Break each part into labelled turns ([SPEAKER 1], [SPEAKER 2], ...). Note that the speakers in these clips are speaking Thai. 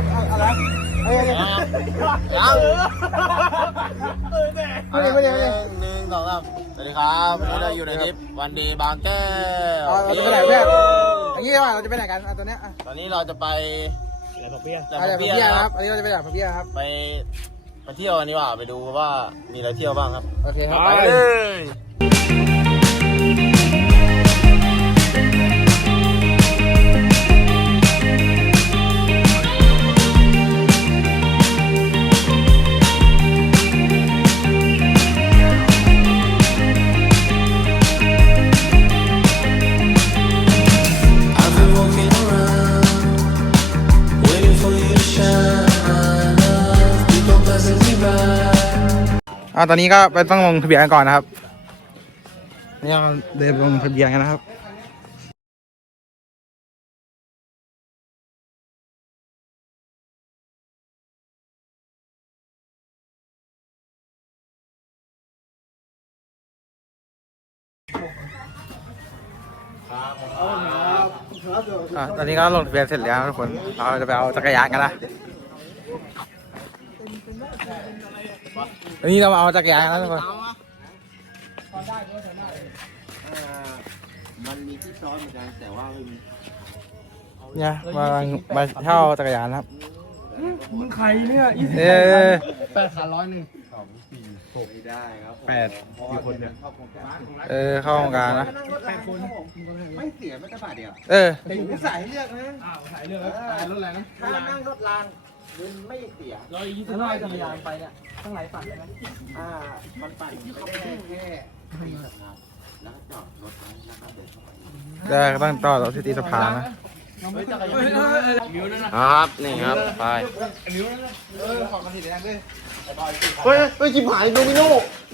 [SPEAKER 1] ครับอะไรยังไม่ได้
[SPEAKER 2] หนึ่งสองสามสวัสดีครับวันนี้เราอยู่ในทริปวันดีบางแก้ว
[SPEAKER 1] เราจะไปไหนเพื่อนอย่างนี้ว่าเราจะไปไหนกันตอนนี้
[SPEAKER 2] ตอนนี้เราจะไป
[SPEAKER 1] แหลมผักเบี้ยครับอันนี้เราจะไปแหลมผักเบี้ยครับ
[SPEAKER 2] ไปเที่ยวกันดีกว่าไปดูว่ามีอะไรเที่ยวบ้างครับ
[SPEAKER 1] โอเคครับ
[SPEAKER 2] ไปเลย
[SPEAKER 1] ตอนนี้ก็ไปต้องลงทะเบียนกันก่อนนะครับนี่เราเดินลงทะเบียนกันนะครับตอนนี้ก็ลงทะเบียนเสร็จแล้วทุกคนเราจะไปเอาจักรยานกันนะวันนี้เรามาเอาจักรยานกันแล้วทุกคน
[SPEAKER 2] มันมีที่ซ้อนเหมือนกันแต่ว่าไม่มี
[SPEAKER 1] เนี่ยมาเช่าจักรยานครับ
[SPEAKER 3] มึงใครเนี่ย
[SPEAKER 1] 8,100
[SPEAKER 2] ไม่ได้ครับ
[SPEAKER 3] กี่คนเนี่ย
[SPEAKER 1] เข้าโครงการนะ
[SPEAKER 3] 8 คน
[SPEAKER 2] ไม่เสียไม่กระบาดเดียว
[SPEAKER 3] ถึงสายเลือกนะสายเลือกรถอะไรนะ
[SPEAKER 2] ถ้านั่งรถรางมันไม่เสีย
[SPEAKER 3] 125 จักรยานไปเนี่ยตั้งหลายฝั่งเลยนะ
[SPEAKER 2] มันปั่นที่เขาแค่แล้วก็จอดรถแล้วก็เดินเข้าไป
[SPEAKER 1] ต้องต่อรถที่ตีสะพานนะครับ
[SPEAKER 2] นี่ครับไป
[SPEAKER 1] ขอมาถีแดงด้วย
[SPEAKER 2] เฮ้ยจิบหายโดมิโน่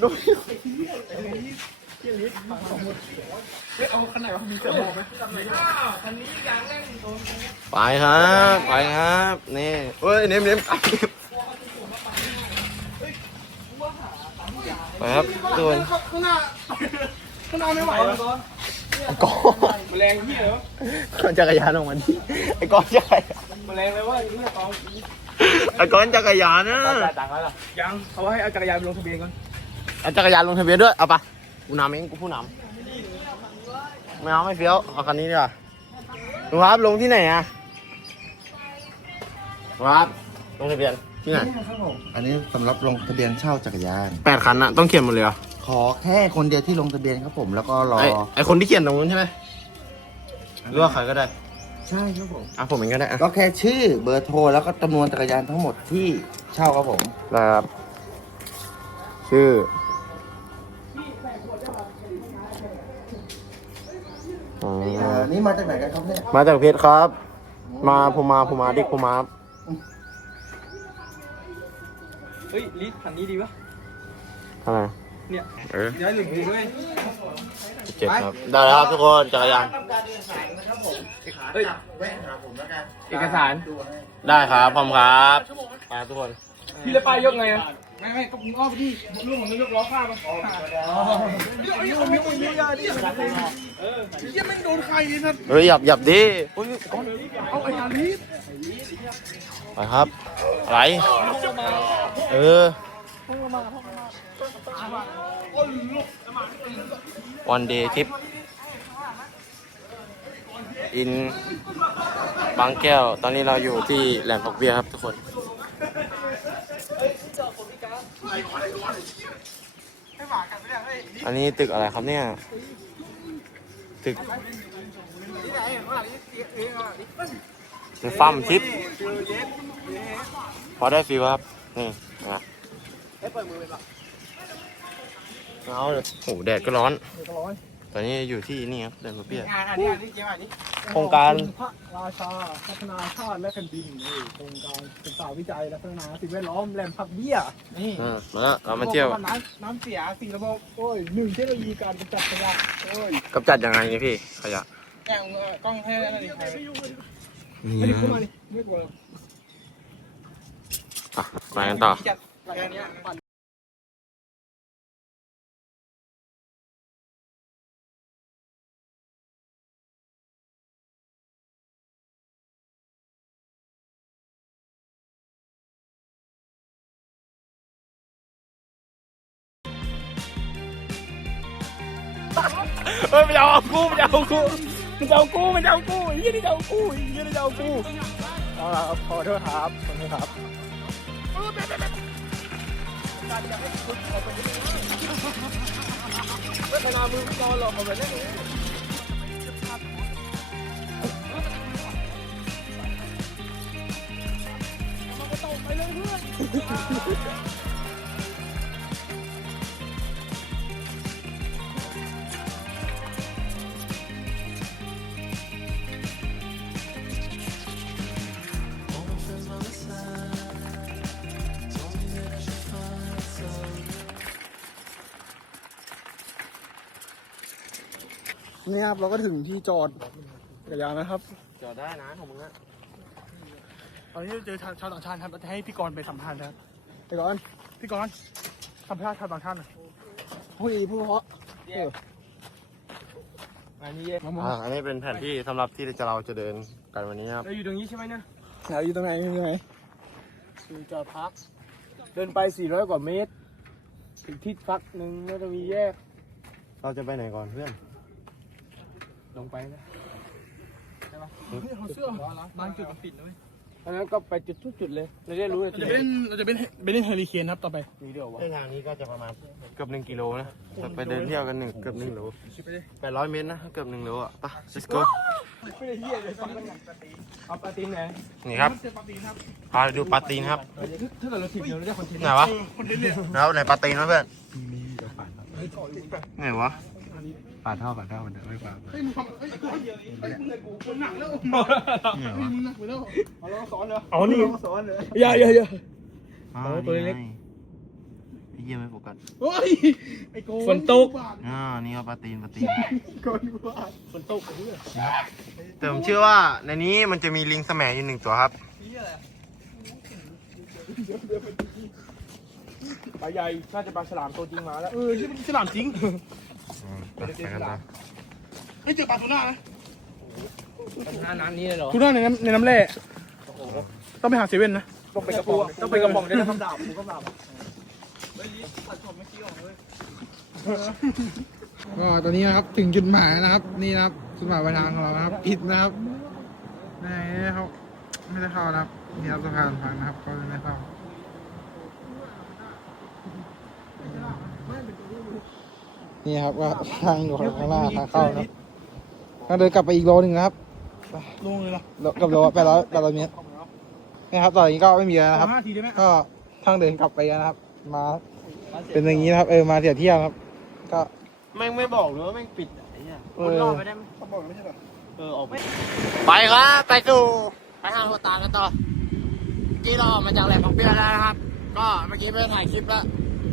[SPEAKER 3] เอาขนาดว่ามีเสือโบกไหมคันนี้ยางแน่น
[SPEAKER 2] ไปครับนี่เฮ้ยเนมไปครับทุกคน
[SPEAKER 3] ข้างหน้าไม่ไหวแล้ว
[SPEAKER 2] ไอ้ก้อน
[SPEAKER 3] แมลงพี่เหรอ
[SPEAKER 2] จักรยานออกมาดิไอ้ก้อนจักรยาน
[SPEAKER 3] แมลงเลยว่านี่ตอง
[SPEAKER 2] ไอ้ก้อนจักรยานนะ
[SPEAKER 3] ยังเขาให้เอาจักรยานลงทะเบียนก่อน
[SPEAKER 2] เอาจักรยานลงทะเบียนด้วยเอาปะกูนำเองกูผู้นำไม่เอาไม่เฟี้ยวเอาคันนี้ดีกว่าลุงครับลงที่ไหนอะครับลงทะเบียนที่ไหน
[SPEAKER 4] อันนี้สำหรับลงทะเบียนเช่าจักรยาน
[SPEAKER 2] 8 คันอะต้องเขียนหมดเลยเหรอ
[SPEAKER 4] ขอแค่คนเดียวที่ลงทะเบียนครับผมแล้วก็รอ
[SPEAKER 2] ไอคนที่เขียนตรงนู้นใช่ไหมหรือว่าใครก็ได้
[SPEAKER 4] ใช่ครับผม
[SPEAKER 2] ผมเองก็ได้
[SPEAKER 4] ก็แค่ชื่อเบอร์โทรแล้วก็จำนวนจักรยานทั้งหมดที่เช่าครับผม
[SPEAKER 2] ครับชื่อ
[SPEAKER 4] นี่มาจากไหนกันครับเนี่ย
[SPEAKER 2] มาจากเพชรครับผมมาเด็กผมมา
[SPEAKER 3] เฮ้ยลิฟคันนี้ดีปะ
[SPEAKER 2] อะไร
[SPEAKER 3] เนี่ยย้ายหลุดดีด้วย
[SPEAKER 2] เจ็บครับได้แล้วครับทุกคนจักรยาน
[SPEAKER 3] เฮ้ยเอกสาร
[SPEAKER 2] ได้ครับพร้อมครับมาทุกคน
[SPEAKER 3] พี่ละป้ายยกไงอ่ะไม่ก็มึงอ้อมไปดิลูกของมึงยกล้อข้ามายังไม่โดนใครนะ
[SPEAKER 2] หยับดิ
[SPEAKER 3] เอาไอ้อาลี
[SPEAKER 2] ไปครับอะไรวันเดย์ทริปอินบางแก้วตอนนี้เราอยู่ที่แหลมผักเบี้ยครับทุกคนอันนี้ตึกอะไรครับเนี่ยตึกฟั่มทิปพอได้ฟีลครับนี่นะเอาเลยโอ้แดดก็ร้อนตอนนี้อยู่ที่นี่ครับแหลมผักเบี้ยโครงการ
[SPEAKER 3] พระราชาพัฒนาชาติและแผ่นดินโครงการศึกษาวิจัยและพัฒนาสิ่งแวดล้อมแหลมผักเบี้ยนี่
[SPEAKER 2] เรามาเที่ยว
[SPEAKER 3] น้ำเสียสิ่งระบบ1 เทคโนโลยีการกำจัดขยะ
[SPEAKER 2] กำจัดยังไงนี่พี่ขยะ
[SPEAKER 3] แกงกล้องแค่นั้นดิไม่ได้ขึ้นมาดิไม่กลัว
[SPEAKER 2] ไปกันต่อ
[SPEAKER 3] เฮ้ยมันจะเอากูมันจะเอากูมันจะเอากูมันจะเอากูไอ้เหี้ยนี่จะเอากูไอ้เหี้ยนี่จะเอากูเอาละครับขอโทษครับขอโทษครับไม่ขนาดมือนอนหรอกเอาไปเล่นมันก็ตกไปเลยเพื่อนนี่ครับเราก็ถึงที่จอดจักรยานนะครับ
[SPEAKER 2] จอดได้นะของมึงอะ
[SPEAKER 3] ตอนนี้เราเจอชาวต่างชาติครับเราจะให้พี่กรณ์ไปสัมภาษณ์นะครับพี่กรณ์สัมภาษณ์ชาวต่างชาติหน่อยพูดดีพูดเพราะอันนี้
[SPEAKER 2] อันนี้เป็นแผนที่สำหรับที่เราจะเดินกันวันนี้ครับ
[SPEAKER 3] เราอยู่ตรงนี้ใช่ไหมเนี่ยเราอยู่ตรงไหนอยู่ตรงไหนคือจอดพัก เดินไป400 กว่าเมตร ถึงที่พักหนึ่งแล้วจะมีแยก
[SPEAKER 2] เราจะไปไหนก่อนเพื่อน
[SPEAKER 3] ลงไปนะใช่ปะเอาเสื้อบางจุดมันปิดเลยอันนั้นก็ไปจุดทุกจุดเลยเราได้รู้เราจะไปเล่นเฮลิเคนครับต่อไปนี่เดี๋ยววะ
[SPEAKER 2] เส้นทางนี้ก็จะประมาณเกือบ1 กิโลนะจะไปเดินเที่ยวกันเกือบ1 โล800 เมตรนะเกือบ1 โลอ่ะไป let's go
[SPEAKER 3] ไม่ได้เหี้ยเลยเอาปลาตีนไหน
[SPEAKER 2] นี่ครับพาไปดูปลาตีนครับ
[SPEAKER 3] ถ้าเกิดเราถีบเดียวเราได้คอนเทนต์
[SPEAKER 2] ไหนวะแล้วไหนปลาตีนวะเพื่อนไหนวะ
[SPEAKER 1] ปาดเท่ามันเดินไม่ปาด
[SPEAKER 3] เอานี่สอนเลยอย่า
[SPEAKER 2] ตัวเล็กไอ้เหี้ยไม่โฟกัส
[SPEAKER 3] ฝนตก
[SPEAKER 2] นี่ก็ปลาตีน
[SPEAKER 3] ฝนตก
[SPEAKER 2] แต่ผมเชื่อว่าในนี้มันจะมีลิงแสมอยู่1 ตัวครับ
[SPEAKER 3] ปลาใหญ่น่าจะปลาฉลามตัวจริงมาแล้วใช่เป็นฉลามจริง
[SPEAKER 2] ไปกันต่อ
[SPEAKER 3] ไม่เจอปลาทูน่านะ
[SPEAKER 2] น้ำนี้เลยเหรอ
[SPEAKER 3] ทูน่าในน้ำแร่ต้องไปหาเซเว่นนะต้องไปกระป๋องได้ทำดาบกูก็ดาบก็ตอนนี้นะครับถึงจุดหมายนะครับนี่นะครับจุดหมายปลายทางของเรานะครับผิดนะครับนี่เขาไม่ได้เข้านะครับนี่ครับสะพานพังนะครับก็เลยไม่เข้านี่ครับก็ทางอยู่ข้างล่างทางเข้านะถ้าเดินกลับไปอีกโลนึงนะครับลงเลยล่ะกับโล800 เมตรนี่ครับตอนนี้ก็ไม่มีแล้วนะครับก็ทางเดินกลับไปนะครับ มาเป็นอย่างนี้นะครับมาเที่ยวครับก็
[SPEAKER 2] แม่งไม่บอกเลยว่าแม่งปิดไอ้เนี่ยคุณรอไปได้ไหม
[SPEAKER 3] เขาบอกไม่ใช่หรอ
[SPEAKER 2] ออกไปครับไปสู่ไปหาหัวตากันต่อเมื่อกี้เราออกมาจากแหลมของเปี้ยแล้วนะครับ ก็เมื่อกี้ไปถ่ายคลิปแล้ว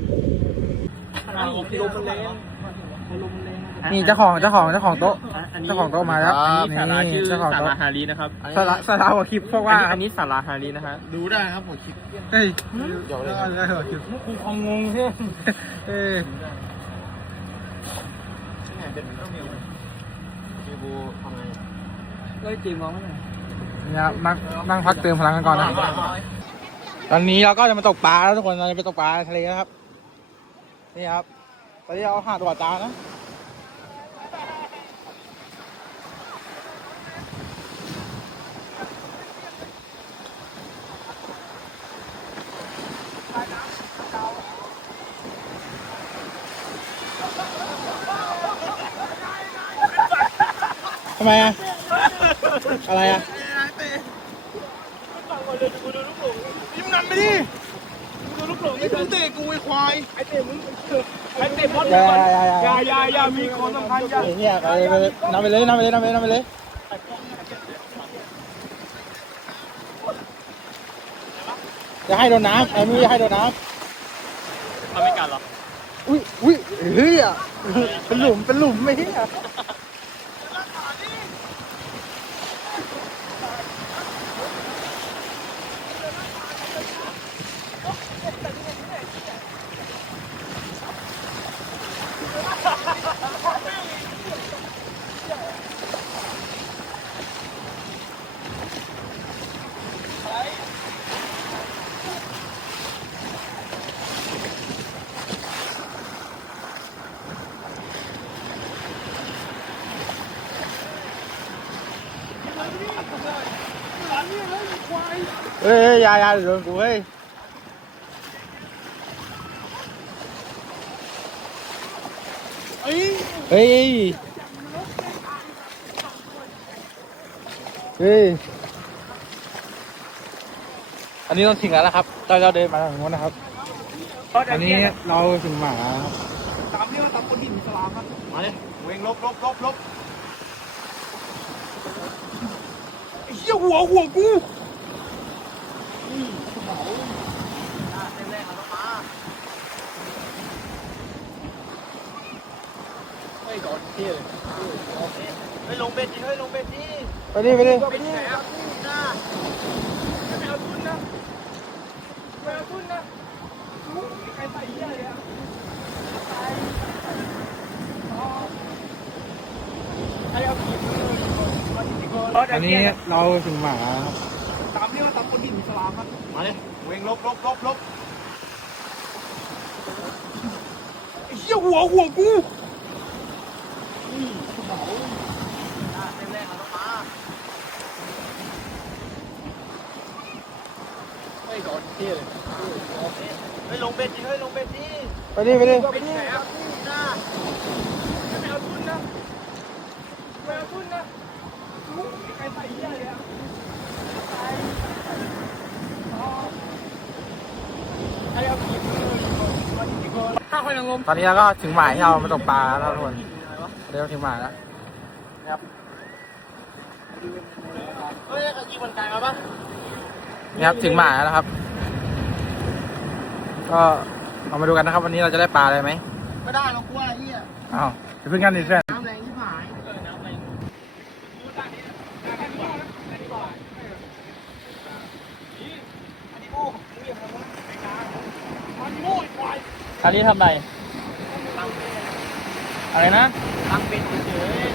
[SPEAKER 3] ลมมันแรง
[SPEAKER 1] นี่เจ้าของโต๊ะเจ้าของโต๊ะมาแล้วนี่เจ้าของโต๊ะ
[SPEAKER 3] ฮารีนะครับ
[SPEAKER 1] สาระหัวคลิปพวกว่า
[SPEAKER 3] อันนี้สาราฮารีนะฮะ
[SPEAKER 2] ดูได้ครับผมคลิป
[SPEAKER 1] เฮ้ย
[SPEAKER 2] เดี๋ยวเลย
[SPEAKER 1] อะไรหัวคลิป
[SPEAKER 3] กูคงงงใช่ไหม
[SPEAKER 1] เอ้ย
[SPEAKER 2] พี่บูทำไง
[SPEAKER 3] เลยจีมองไม่ได้
[SPEAKER 1] นี่ครับนั่งพักเติมพลังกันก่อนนะตอนนี้เราก็จะมาตกปลาแล้วทุกคนเราจะไปตกปลาทะเลนะครับนี่ครับตอนนี้เราหาดหัวตานะทำไมอะอะไรอะยิ้มกันไปดิดูลูกหลงไอ้เตะกูไอ้ควายไอ้เตะมึงไอ้เตะบอลอย่ามีคนสำคัญอย่าเนี่ยไปเลยนำไปเลยอย่าให้โดนน้ำไอ้มึงอย่าให้โดนน้ำ
[SPEAKER 3] ทำไม่กันหรอ
[SPEAKER 1] อุ้ยเฮ้ยอ่ะเป็นหลุมไม่เฮ้ย
[SPEAKER 3] เฮ้ยยาโดนกูเฮ้ยเฮ้ยเฮ้ยอันนี้เราถึงแล้วนะครับเราเดินมาทางโน้นนะครับอันนี้เราถึงหมาครับ
[SPEAKER 1] ตามเรื่องตามคนที่อิสลามครับมาเลยเวงลบไอ้เหี้ยหัวกูไม่โดนที่เลยไปลงเบ็ดดิลงเบ็ดดิ
[SPEAKER 3] ไปดิ
[SPEAKER 1] ไปที่ไหนอ่ะไม่เอาทุนนะใครใส่เหี้ยเลยอ่ะ
[SPEAKER 3] อันนี้เราถึงหมาครับ
[SPEAKER 1] ตามเรื่องตามคนที่อิสลามครับมาเลยเวงลบไอ้เหี้ยหัวกูไม่โดนที่เลยไปลงเบ็ดดิลงเบ็ดดิ
[SPEAKER 3] ไปดิ
[SPEAKER 1] ไปที่ไหนอ่ะไม่เอาทุนนะใครใส่เหี้ยเลยอ่ะ
[SPEAKER 3] ตอนนี้เราก็ถึงหมายที่เรามาตกปลาแล้วทุกคนเดี๋ยวถึงหมายแล้วครับ
[SPEAKER 1] เฮ้ยกี่คนกลางมาปะ
[SPEAKER 3] นี่ครับถึงหมายแล้วนะครับ ก็เอามาดูกันนะครับวันนี้เราจะได้ปลาอะไรไหม
[SPEAKER 1] ไม่ได้หรอกกูว่าไอ้เหี้ย
[SPEAKER 3] อ้าวจะเพิ่งกันดิเพื่อน
[SPEAKER 1] น้ำแรงที่หาย
[SPEAKER 5] คราวนี้ทำอะไรอะไรนะ
[SPEAKER 1] ตั้งเป็นเฉย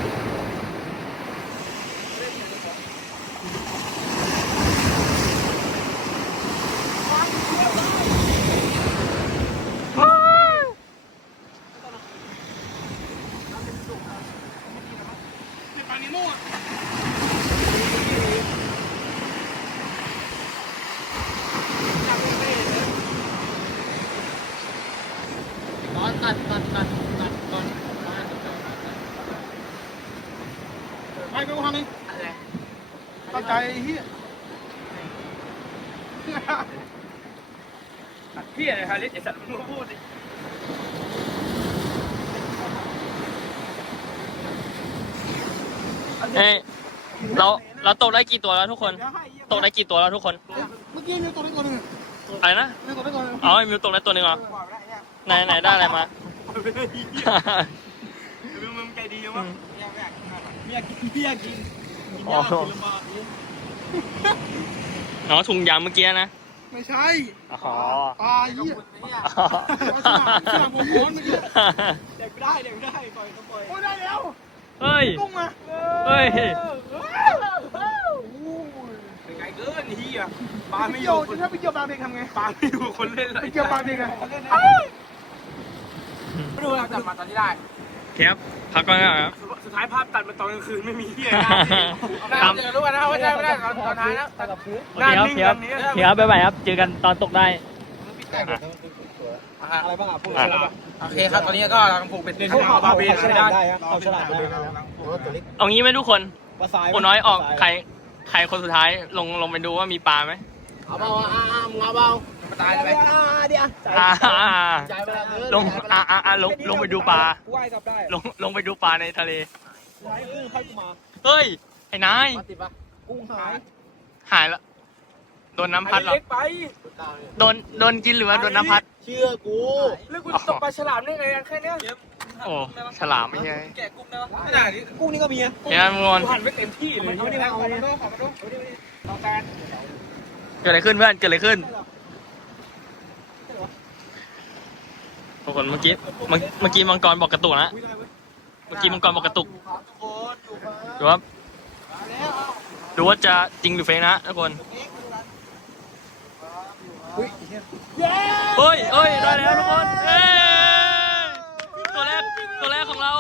[SPEAKER 1] ตัดก่อนไม่กูทำเองอะไรตั้งใจเฮียพี่อะไรฮะลิสไอสัตว์มึงพูดดิ
[SPEAKER 5] เอ้ยเราตกได้กี่ตัวแล้วทุกคนตกได้กี่ตัวแล้วทุกคน
[SPEAKER 1] เมื่อกี้มีตัวได้ตัวหนึ่ง
[SPEAKER 5] อะไรนะ
[SPEAKER 1] มีตัวได้ตัวหนึ่ง
[SPEAKER 5] อ๋อมิวตกได้ตัวหนึ่งเหรอไหนได้อะไรมา
[SPEAKER 1] มึงใจดีมั้งอยากกิน
[SPEAKER 5] อ๋ออ๋อถุงยางเมื่อกี้นะ
[SPEAKER 1] ไม่ใช่
[SPEAKER 5] อ๋อ
[SPEAKER 1] ปลาเหี้ยฉลามผมม้วนเมื่อกี้เด็กไม่ได้ปล่อยเขาปล่อยโอ้ได้แล้ว
[SPEAKER 5] เฮ้ย
[SPEAKER 1] กุ้งมา
[SPEAKER 5] เฮ้ย
[SPEAKER 1] เป็นไงเกินเฮียปลาไม่อยู่ถ้าไปเกี่ยวปลาเด็กทำไงปลาไม่อยู่คนเล่นเลยไปเกี่ยวปลาเด็กอะไม่รู้เราจับมาตอนที่ได้
[SPEAKER 5] ครับพักก่อนนะครับ
[SPEAKER 1] สุดท้ายภาพตัดมาตอนกลางคืนไม่มีเฮีย
[SPEAKER 5] ตาม
[SPEAKER 1] เดี๋ยวรู้กันนะว่าได้ไม่ได้ตอนท้ายนะตัดกับพื้น
[SPEAKER 5] โอเคครับบ๊ายบายครับ เจอกันตอนตกได้
[SPEAKER 3] อะไรบ้างอ่ะพวก
[SPEAKER 5] อ่ะ
[SPEAKER 3] โอเคครับตอนนี้ก็กำลังผูกเป็ด
[SPEAKER 1] เขาเอาปลาเบนไม่ได้
[SPEAKER 3] เอาฉลาดได้
[SPEAKER 5] เอางี้ไหมทุกคน
[SPEAKER 3] ปลาทราย
[SPEAKER 5] โอน้อยออกใครคนสุดท้ายลงไปดูว่ามีปลาไหม
[SPEAKER 1] เอาเบามึงเอาเบาตายเลยเดี๋ยวใจเวลาเกิน
[SPEAKER 5] ลงไปดูปลา
[SPEAKER 3] ว่ายกลับได้
[SPEAKER 5] ลงไปดูปลาในทะเล
[SPEAKER 3] ให้กุ้งให้กูมา
[SPEAKER 5] เฮ้ย ไอ้นาย
[SPEAKER 1] ติดปะ
[SPEAKER 3] กุ้งหาย
[SPEAKER 5] หายแล้วโดนน้ำพัดเหรอ
[SPEAKER 1] เล็กไป
[SPEAKER 5] โดนกินหรือว่าโดนน้ำพัด
[SPEAKER 1] เชื่อกูแล้วกูตกปลาฉลามได้ไงแค่เนี้ย
[SPEAKER 5] โอ้ฉลามไม่ใช่
[SPEAKER 1] แกะกุ้งได้ปะขนาดนี้กุ้งนี่ก็มีอ่ะ
[SPEAKER 5] เนี่ยมึงงอน
[SPEAKER 1] หันไม่เต็มที่เลยเอาดิเอามาดูต่อการ
[SPEAKER 5] เกิดอะไรขึ้นเพื่อนเกิดอะไรขึ้นทุกคนเมื่อกี้มังกรบอกกระตุกนะเมื่อกี้มังกรบอกกระตุกดูว่าจะจริงหรือเฟกนะทุกคนเฮ้ยได้แล้วทุกคนเฮ้ยตัวแรกของเรา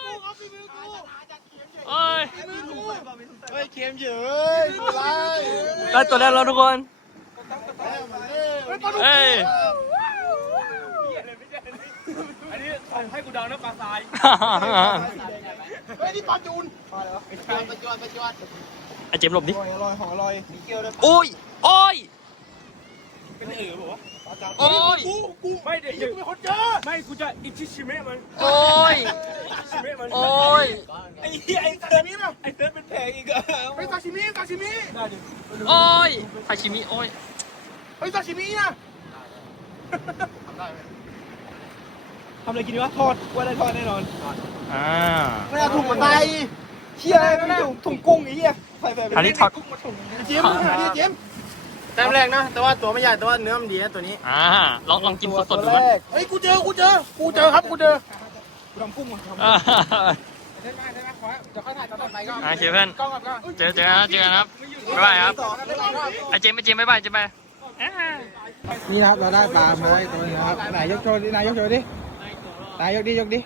[SPEAKER 5] เฮ้ย
[SPEAKER 3] เฮ้ยเค็มเฉยไร
[SPEAKER 5] ได้ตัวแรกแล้วทุกคนเฮ้ย
[SPEAKER 1] อันนี้ส่งให้กูเดานะปลาทรายเฮ้ยนี่ปลาจูน
[SPEAKER 5] ไอเจมส์หลบดิ
[SPEAKER 3] อร่อยของอร่อย
[SPEAKER 5] โอ้ยโอ้ย
[SPEAKER 1] เป็นเอ๋อบอกว่า
[SPEAKER 5] โอ้ย
[SPEAKER 1] กูไม่เดี๋ยวกูเป็นคนเจอไม่กูจะอิชิชิเมะมัน
[SPEAKER 5] โอ้ย
[SPEAKER 1] ชิเมะมัน
[SPEAKER 5] โอ้ย
[SPEAKER 1] ไอ้เหี้ยไอ้ซาชิมิป่ะไอ้เติร์ดเป็นแผลอีกอ่ะไอ้ซาชิมิได้ดิ
[SPEAKER 5] โอ้ยซาชิมิโอ้ย
[SPEAKER 1] ไอ้ซาชิมิอ่ะทำอะไรกินดีวะทอดว่าได้ทอดแน่นอน
[SPEAKER 5] อ่า
[SPEAKER 3] ไม่เอาถุงมาใส่
[SPEAKER 1] เชี่ยอะไรนะถุงกุ้งไอ้เหี้ยใส่
[SPEAKER 5] อันนี้ทอด
[SPEAKER 1] เจมส์หาดิเจมส์
[SPEAKER 2] แต้มแรกนะ แต่ว่าตัวไม่ใหญ่แต่ว่าเนื้อมันดีนะตัวนี้
[SPEAKER 5] อ่าลองกินสดๆดู
[SPEAKER 3] แร
[SPEAKER 5] มั้ย
[SPEAKER 3] ก
[SPEAKER 1] เฮ้ยกูเจอครับกูเจอกูทำกุ้งมาทำ
[SPEAKER 5] อ่า
[SPEAKER 3] ได้ไหมเดี๋ยวค่อยถ่ายตอนต่อไปก็
[SPEAKER 5] โอเคเพื่อน
[SPEAKER 3] กล้องกับก็
[SPEAKER 5] เจอกันครับบ๊ายบายครับไอเจมส์บ๊ายบายเจมส์ไปอ่า
[SPEAKER 3] นี่นะครับเราได้ปลามาได้ตัวนึงนะครับไหนยกโชว์ดินายยกโชว์ดินายยกดินี่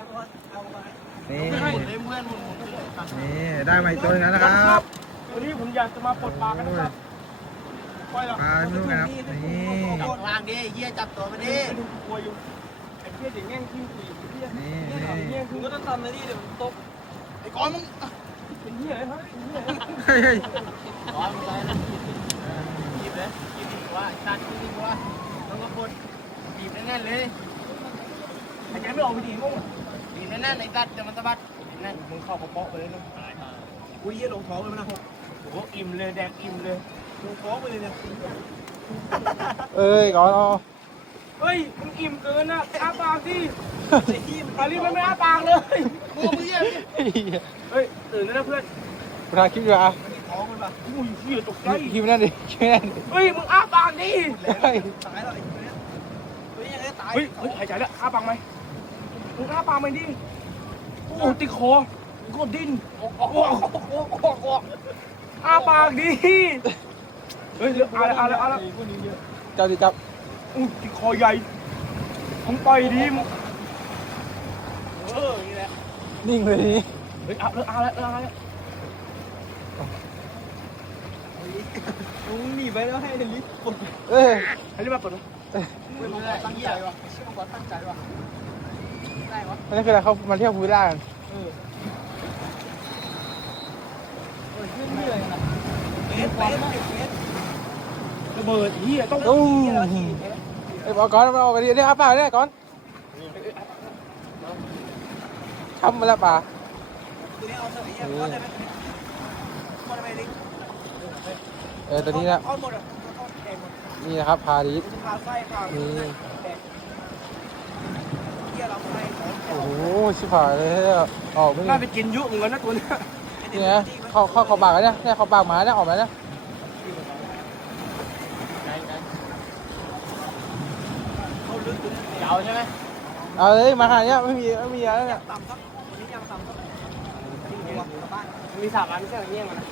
[SPEAKER 3] นี่ได้มาอีกตัวนึงแล้วนะครับ
[SPEAKER 1] วันนี้ผมอยากจะมาปลดปลากันนะครับปล่อยหรอ
[SPEAKER 3] ปลาไม่รู้กันครับนี่
[SPEAKER 2] วางดิเยี่ยจับตัวมาดิ
[SPEAKER 1] ดูกลัวอยู่ไอ้เหี้ยเดี๋ยวแง่งขี้คุยไอ้เหี้ย
[SPEAKER 3] นี่
[SPEAKER 1] แง่งคือก็ต้องทำเลยดิเดี๋ยวตกไอ้ก้อนมึงเป็นเหี้ยอะไรฮะ
[SPEAKER 3] เฮ้ย
[SPEAKER 2] ร้อนเลยนะหยิบเลยหยิบตัวชัดหยิบตัวแล้วก็กดหยิบแน่นๆเลย
[SPEAKER 1] ไอ้แกไม่ออกไปดีงง
[SPEAKER 2] หยิบแน่นๆในตัดจะมันสะบัดแน่น
[SPEAKER 1] มึงเข้ากระเพาะไปเลยนะอุ้ยเหี้ยลงท้องเลยมั้ยนะโอ้โหอิ่มเลยแดกอิ่มเลยลงท้องไปเลยเนี่ย
[SPEAKER 3] เอ้ยก่อนเอา
[SPEAKER 1] เฮ้ยมึงอิ่มเกินนะอ้าปากดิไอ้ที่อาลีมันไม่อ้าปากเลยโอ้มึงเหี้ยเฮ้ยตื่นแล้วนะเพื่อน
[SPEAKER 3] ถ่ายคลิปดีกว่า
[SPEAKER 1] ท้องมันแบบอุ้ยเหี้ยตกใจ
[SPEAKER 3] คลิปนั่นดิคลิปนั่นดิ
[SPEAKER 1] เฮ้ยมึงอ้าปากดิ
[SPEAKER 3] เฮ้ย
[SPEAKER 1] เฮ้ยหายใจแล้วอ้าปากไหมมึงอ้าปากไหมดิโอ้ติดคอก็ดิ้นออกอ้าปากดิเฮ้ยอะไร
[SPEAKER 3] จับดิจับ
[SPEAKER 1] อุ้ยติดคอใหญ่มึงปล่อยดิมึง
[SPEAKER 3] นิ่งเลยทีนี้
[SPEAKER 1] เฮ้ยเอาแล้วมึงหนีไปแล้วให้เฮลิปลด
[SPEAKER 3] เอ้ย
[SPEAKER 1] ให้รีบมาปลด
[SPEAKER 2] ตั้งใจว่ะ
[SPEAKER 3] อันนี้คืออะไรเขามาเที่ยวภูวิลล่ากัน
[SPEAKER 1] ระเบิดเหี้ยต้อง
[SPEAKER 3] ตู้ไอ้บอกก่อนมาออกกันดิเนี่ยครับป่าเนี่ยก่อนทำมาแล้วป่าตัวนี้นะนี่นะครับพาริสนี่โอ้โหชิบหายเลยออกไม่
[SPEAKER 1] น่า
[SPEAKER 3] ได้
[SPEAKER 1] ไปกินยุเหมือนกันนะตัวนี้
[SPEAKER 3] นี่นะเข้าปากแล้วเนี่ยเข้าปากหมาเนี่ยออกมาเนี่ย
[SPEAKER 2] เก่าใช่ไหม
[SPEAKER 3] เอาเลยมาหาเนี่ยไม่มีอะไรเนี่ย
[SPEAKER 1] มี3 อันแค่ไหนเงี้ยมันนะ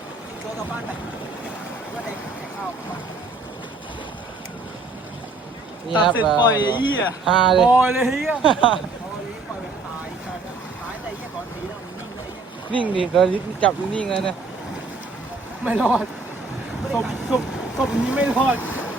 [SPEAKER 3] นี่ครับหาเลย
[SPEAKER 1] ปล่อยเลยเฮีย
[SPEAKER 3] นิ่งดิเราจับนิ่งเลยเนี่ย
[SPEAKER 1] ไม่รอดศพนี้ไม่รอด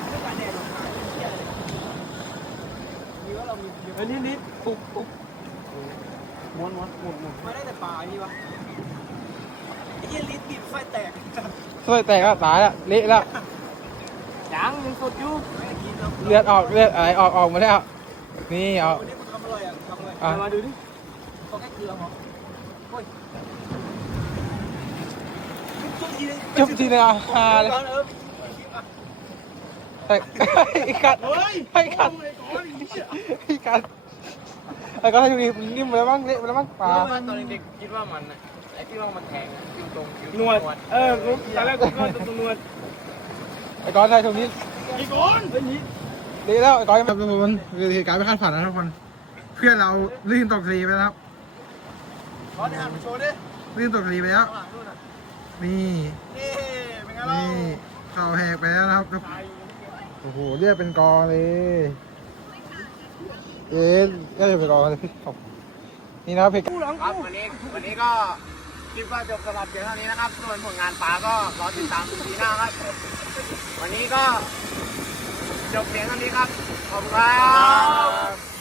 [SPEAKER 1] อันนี้นิดปุกม้วนไม่ได้แต่ปลาอันนี้วะไอ้เหี้ยลิ้นบีบไฟแตก
[SPEAKER 3] ช่วยแตกแล้วตายแล้วเละแล้ว
[SPEAKER 1] ยังสดอยู่
[SPEAKER 3] เลือดอะไรออกมาแล้วนี่เอา
[SPEAKER 1] วันนี้มันทำอร่อยทำอร่อย
[SPEAKER 3] อ่ะ
[SPEAKER 1] มาดูดิเขาแค่เกลือหรอโอ้ย
[SPEAKER 3] จุ๊บทีนึงอ่ะหาเลยแต่ไอ้กัดไอ้กัดไอ้ก็ให้ดูดินิ่มไปแล้วมั้งเละไปแล้วมั้งปลา
[SPEAKER 2] ตอนเด็กๆคิดว่ามันไอ้ที่ว่ามันแทงคิวตรงคิวน
[SPEAKER 1] วดตอนแรกก็ตรงนวด
[SPEAKER 3] ไอ้ก้อนได้ตรงนี้
[SPEAKER 1] ไอ้ก้อนเฮ้ย
[SPEAKER 3] เละแล้วไอ้ก้อนครับทุกคนคือเหตุการณ์ไม่คาดฝันนะทุกคนเพื่อนเราลื่นตกทะเลไปแล้วครับ
[SPEAKER 2] ขอได้หันมาโชว์ดิ
[SPEAKER 3] ลื่นตกทะเลไปแล้วนี่
[SPEAKER 2] นี่เป็นไงล่ะ
[SPEAKER 3] นี่เข่าแหกไปแล้วนะครับโอ้โหเลือดเป็นกองเลยเอ๊ะเลือดเป็นกองเลยนี่นะครับเพจ
[SPEAKER 2] ครับวันนี้ก็คลิปก็จบสำหรับเพียงเท่านี้นะครับส่วนผลงานปลาก็รอติดตามปีหน้าครับนี้ก็จบเพียงเท่านี้ครับ ขอบคุณครับ